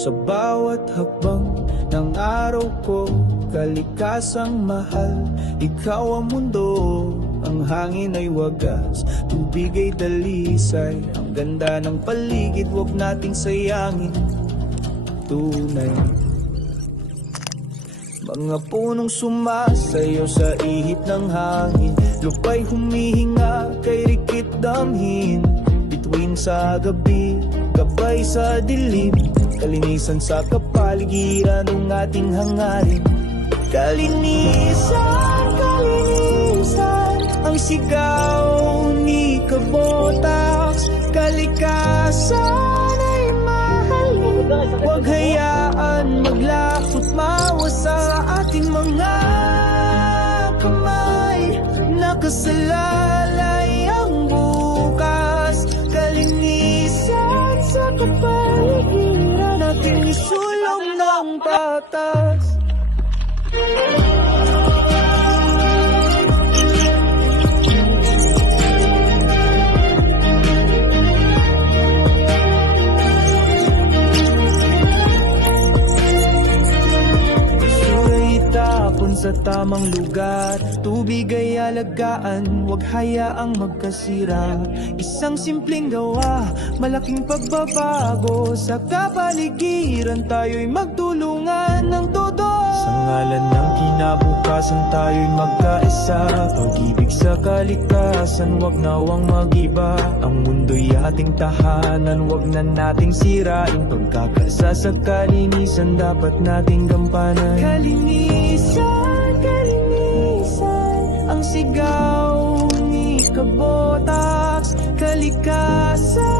sa bawat hakbang ng araw ko. Kalikasang mahal, ikaw ang mundo. Ang hangin ay wagas, tubig ay dalisay. Ang ganda ng paligid, huwag nating sayangin. Tunay, mga punong sumasayaw sa ihip ng hangin. Lupa'y humihinga kay rikit damhin. Bituin sa gabi, gabay sa dilim. Kalinisan sa kapaligiran ng ating hangarin. Kalinisan, kalinisan, ang sigaw ni Kabotax. Kalikasan ay mahalin, huwag hayaan maglakot mawa sa ating mga kamay. Nakasalalay ang bukas, kalinisan sa kapaligiran, ating isulong ng patas. Sa tamang lugar, tubig ay alagaan, huwag hayaang magkasira. Isang simpleng gawa, malaking pagbabago. Sa kapaligiran tayo'y magtulungan ng todo. Sa ngalan ng kinabukasan tayo'y magkaisa. Pag-ibig sa kalikasan, huwag nawang mag-iba. Ang mundo'y ating tahanan, huwag na nating sirain. Pagkakasa sa kalinisan, dapat nating gampanan. Kalinisan, kalinisan, ang sigaw ni Kabotax. Kalikasan